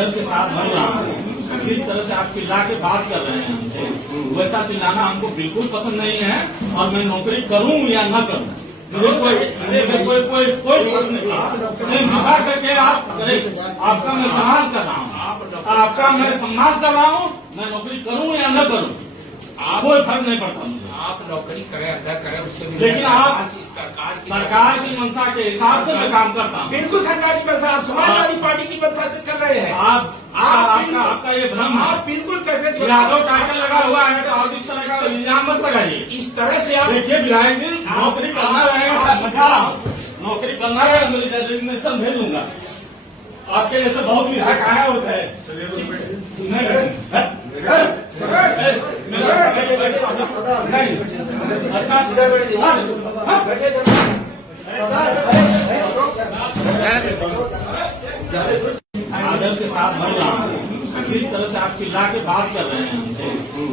आदर के साथ भर रहा हूँ। किस तरह से आप चिल्ला के बात कर रहे हैं हमसे, वैसा चिल्लाना हमको बिल्कुल पसंद नहीं है। और मैं नौकरी करूँ या न करूँ, मुझे कोई फर्क नहीं। मना करके आप करें, आपका मैं सम्मान कर रहा हूँ, आपका मैं सम्मान कर रहा हूँ। मैं नौकरी करूँ या न करूँ, कोई फर्क नहीं पड़ता मुझे। आप नौकरी करें अदा करें उससे भी, लेकिन आप सरकार की मंशा के हिसाब से मैं काम करता हूँ। बिल्कुल सरकारी मंशा, आप समाजवादी पार्टी की मंशा से कर रहे हैं। आपका ये भ्रम है। आप बिल्कुल कैसे यादव टाइटल लगा हुआ है तो आप इस तरह का इल्जाम मत लगाइए। इस तरह से आप देखिए विधायक जी, नौकरी करना रहेगा, समझा रहा हूँ, नौकरी करना रहेगा, रेजिग्नेशन भेजूंगा। आपके जैसे बहुत विधायक आया होता है। आदर के साथ भर रहा हूँ। किस तरह से आप चिल्ला के बात कर रहे हैं हमसे,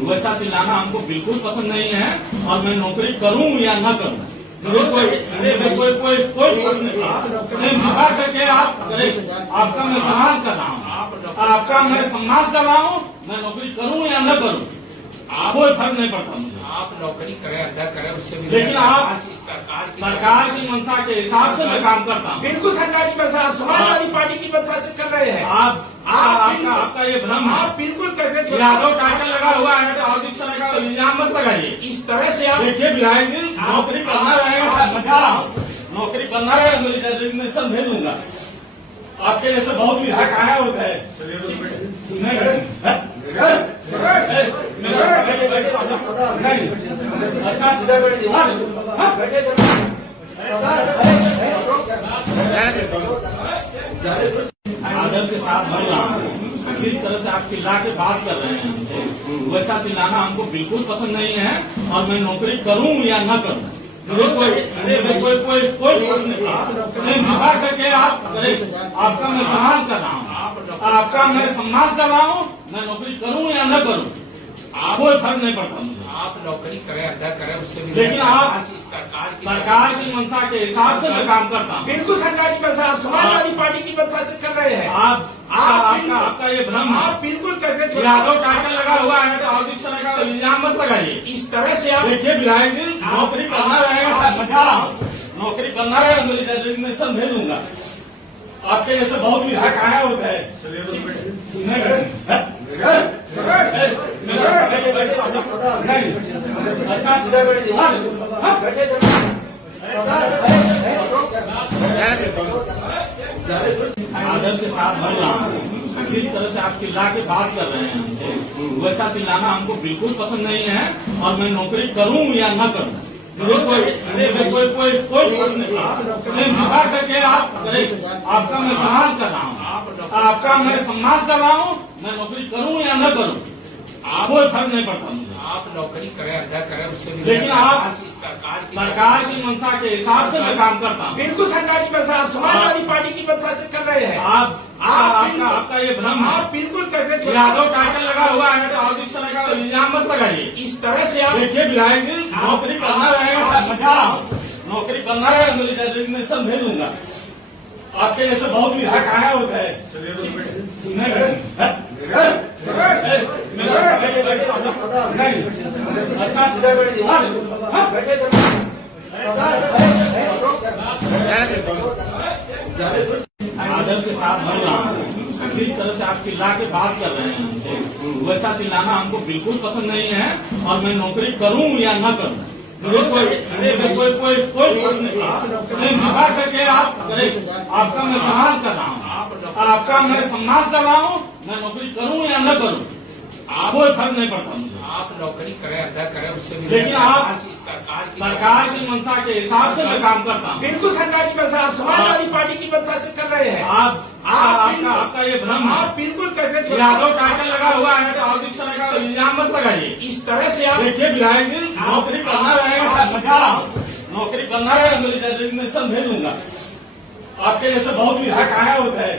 वैसा चिल्लाना हमको बिल्कुल पसंद नहीं है। और मैं नौकरी करूँ या न करूँ, मुझे कोई फर्क नहीं। मना करके आप करें, आपका मैं सम्मान कर रहा हूँ, आपका मैं सम्मान कर रहा हूँ। मैं नौकरी करूँ या न करूँ, कोई फर्क नहीं पड़ता मुझे। आप नौकरी करें अदा करें उससे भी, लेकिन आप सरकार की मंशा के हिसाब से मैं काम करता हूँ। बिल्कुल सरकारी मंशा, आप समाजवादी पार्टी की मंशा से कर रहे हैं। आपका ये भ्रम है। आप बिल्कुल कैसे यादव टाइटल लगा हुआ है तो आप इस तरह का इल्जाम मत लगाइए। इस तरह से आप देखिए विधायक जी, नौकरी करना रहेगा, समझा रहा हूँ, नौकरी करना रहेगा, रेजिग्नेशन भेजूंगा। आपके जैसे बहुत विधायक आया होता है। आदर के साथ भर रहा हूँ। किस तरह से आप चिल्ला के बात कर रहे हैं हमसे, वैसा चिल्लाना हमको बिल्कुल पसंद नहीं है। और मैं नौकरी करूँ या न करूँ, मुझे कोई फर्क नहीं। मना करके आप करें, आपका मैं सम्मान कर रहा हूँ, आपका मैं सम्मान कर रहा हूँ। मैं नौकरी करूँ या न करूँ, कोई फर्क नहीं पड़ता मुझे। आप नौकरी करें अदा करें उससे भी, लेकिन आप सरकार की मंशा के हिसाब से मैं काम करता हूँ। बिल्कुल सरकारी मंशा, आप समाजवादी पार्टी की मंशा से कर रहे हैं। आपका ये भ्रम है। आप बिल्कुल कैसे यादव टाइटल लगा हुआ है तो आप इस तरह का इल्जाम मत लगाइए। इस तरह से आप देखिए विधायक जी, नौकरी करना रहेगा, समझा रहा हूँ, नौकरी करना रहेगा, रेजिग्नेशन भेजूंगा। आपके जैसे बहुत विधायक आया होता है। आदर के साथ भर रहा हूँ। किस तरह से आप चिल्ला के बात कर रहे हैं हमसे, वैसा चिल्लाना हमको बिल्कुल पसंद नहीं है। और मैं नौकरी करूँ या न करूँ, मुझे कोई फर्क नहीं। मना करके आप करें, आपका मैं सम्मान कर रहा हूँ, आपका मैं सम्मान कर रहा हूँ। मैं नौकरी करूँ या न करूँ, कोई फर्क नहीं पड़ता मुझे। आप नौकरी करें अदा करें उससे भी, लेकिन आप सरकार की मंशा के हिसाब से मैं काम करता हूँ। बिल्कुल सरकारी मंशा, आप समाजवादी पार्टी की मंशा से कर रहे हैं। आपका ये भ्रम है। आप बिल्कुल कैसे यादव टाइटल लगा हुआ है तो आप इस तरह का इल्जाम मत लगाइए। इस तरह से आप देखिए विधायक जी, नौकरी करना रहेगा, समझा रहा हूँ, नौकरी करना रहेगा, रेजिग्नेशन भेजूंगा। आपके जैसे बहुत विधायक आया होता है। आदर के साथ भर रहा हूँ। किस तरह से आप चिल्ला के बात कर रहे हैं हमसे, वैसा चिल्लाना हमको बिल्कुल पसंद नहीं है। और मैं नौकरी करूँ या न करूँ, मुझे कोई फर्क नहीं। मना करके आप करें, आपका मैं सम्मान कर रहा हूँ, आपका मैं सम्मान कर रहा हूँ। मैं नौकरी करूँ या न करूँ, कोई फर्क नहीं पड़ता मुझे। आप नौकरी करें अदा करें उससे भी, लेकिन आप सरकार की मंशा के हिसाब से मैं काम करता हूँ। बिल्कुल सरकारी मंशा, आप समाजवादी पार्टी की मंशा से कर रहे हैं। आपका ये भ्रम है। आप बिल्कुल कैसे यादव टाइटल लगा हुआ है तो आप इस तरह का इल्जाम मत लगाइए। इस तरह से आप देखिए विधायक जी, नौकरी करना रहेगा, समझा रहा हूँ, नौकरी करना रहेगा, रेजिग्नेशन भेजूंगा। आपके जैसे बहुत विधायक आया होता है।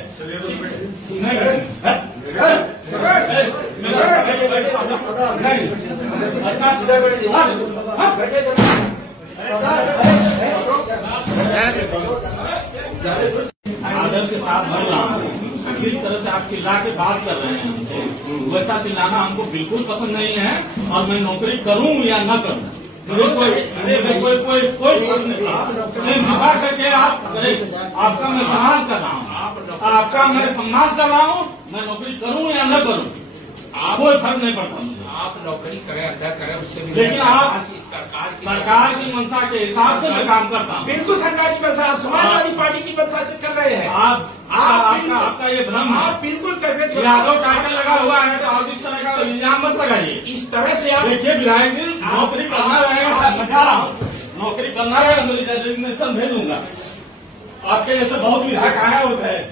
आदर के साथ भर रहा हूँ। किस तरह से आप चिल्ला के बात कर रहे हैं हमसे, वैसा चिल्लाना हमको बिल्कुल पसंद नहीं है। और मैं नौकरी करूं या न करूं, मुझे कोई फर्क नहीं पड़ता। मैं कृपा करके आप आपका मैं सम्मान कर रहा हूँ, आपका मैं सम्मान कर रहा हूँ। मैं नौकरी करूं या न करूं, कोई फर्क नहीं पड़ता मुझे। आप नौकरी करें अंदर करें, उससे भी लेकिन आप सरकार की मंशा के हिसाब से मैं काम करता हूँ। बिल्कुल सरकार की मंशा, समाजवादी पार्टी की मंशा से कर रहे हैं। आपका ये भ्रम है। आप बिल्कुल कैसे यादव टाइटल लगा हुआ है, तो आप इस तरह का इल्जाम मत लगाइए। इस तरह से आप देखिए विधायक जी, नौकरी करना रहेगा, बता रहा हूँ, नौकरी करना रहेगा तो रेजिग्नेशन भेजूंगा। आपके जैसे बहुत विधायक आए होते हैं।